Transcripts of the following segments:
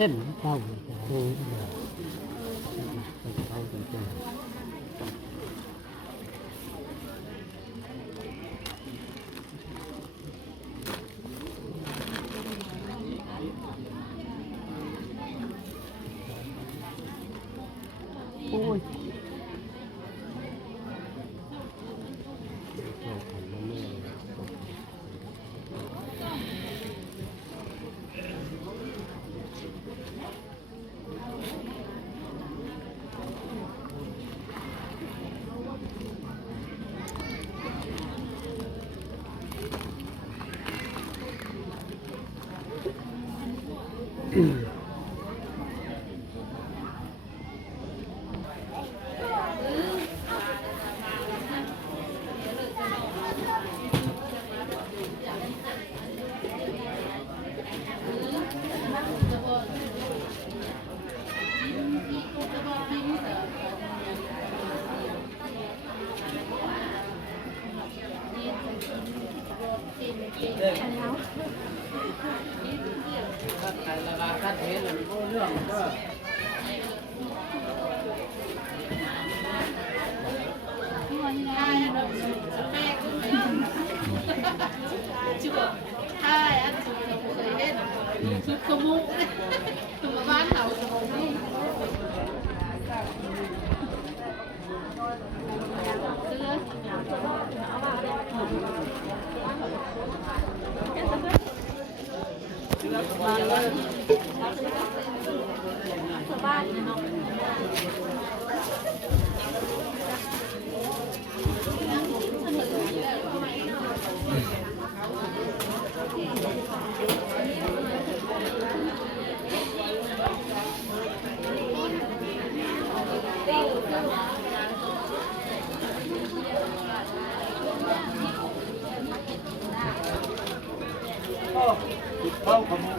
เต้นเต้าโอ้เต้าเต้นโอ้ยชุดขมุกตัวบ้านเขาขมุกนี่บ้านเนาะเข้าขโมย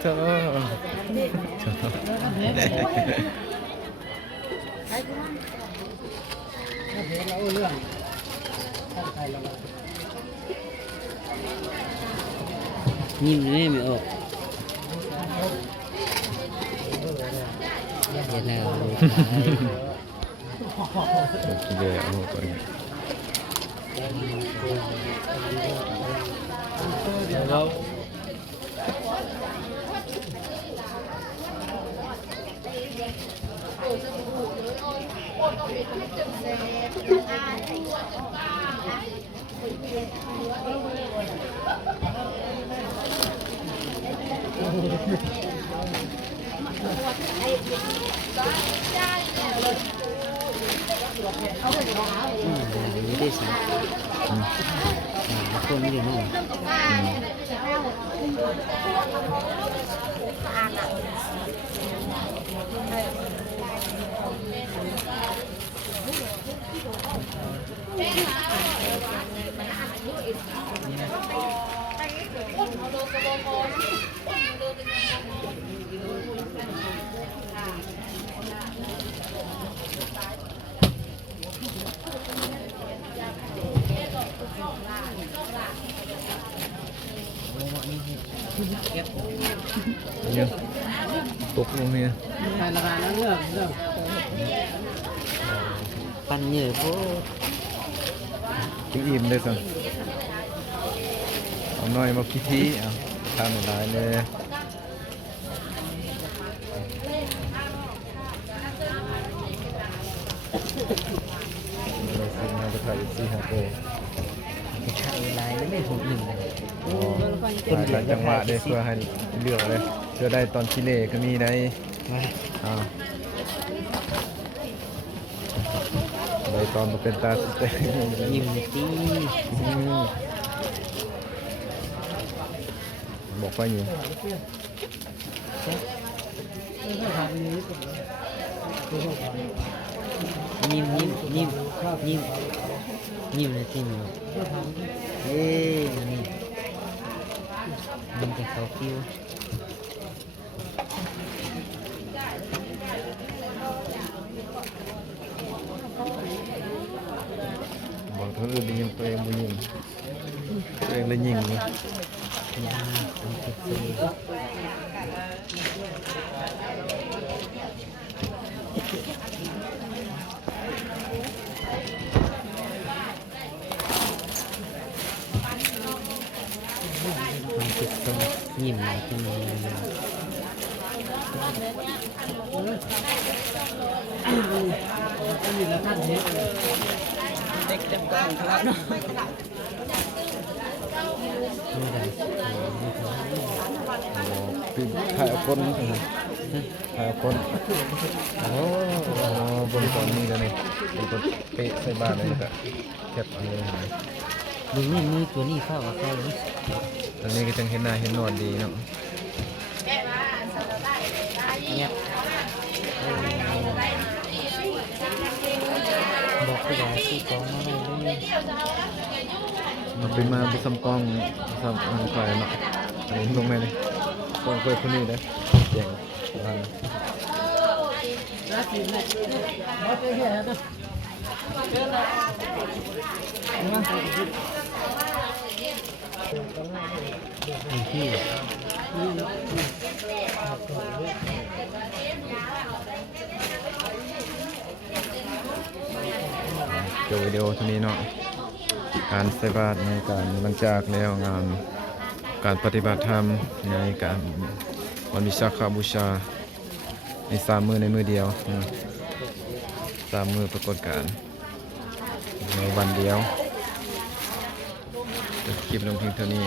เธอยิ้มเลยไม่ออกเดี๋ยวเรา กินเลยโอ้โหตัวนี้ เรา ไม่ได้สิคนไม่ได้มองเนี่ยตกลงเนี่ย ใครราคานั้นเรื่อง ปันเยอะโพด กินอิ่มเลยสิเอาหน่อยมาพิธีเอาทานหลายเลยเราซื้อมาจะขาย4-5โล ใช้ลายแล้วไม่ถูกหนึ่งเลย หลายจังหวะเลยเพื่อให้เลือกเลยเพื่อได้ตอนชิเล่ก็มีได้ได้ตอนมาเป็นตาสเตย์ ยิ้มเลยจี บอกว่าอยู่ ยิ้มเลยจีหนูเอ้ยนี่มันจะเขาคิว บอกคนอื่นได้ยิงตัวเองบ่ยิงตัวเองเลยยิงเลย มันจะซีมันจะซียิ้มเลยจีหนูเด็กจังกังครับเนาะไม่ได้สิไม่ได้ ปีถ่ายเอาคนถ่ายเอาคนโอ้บนตอนนี้แล้วนี่เป็นคนเป๊ะใส่บ้านเลยแบบแคบอันเลยหาย ดูนี่มือตัวนี้เข้ากับเขาเลย ตอนนี้ก็จังเห็นหน้าเห็นนวดดีเนาะ เนี่ยบอกผู้ใหญ่ที่กองมาเลยด้วย มันเป็นมาบุษำกล้องบุษำอันก่อยเนาะอันนี้ลงมาเลยกล้องเคยคนนี้นะเจ๋งอัน ที่ จบวิดีโอเท่านี้เนาะการใส่บาตรในการหลังจากแล้วงานการปฏิบัติธรรมในการวันวิสาขบูชาใน3 มื้อในมื้อเดียว3 มื้อปรากฏการณ์ในวันเดียวจบคลิปลงเพียงเท่านี้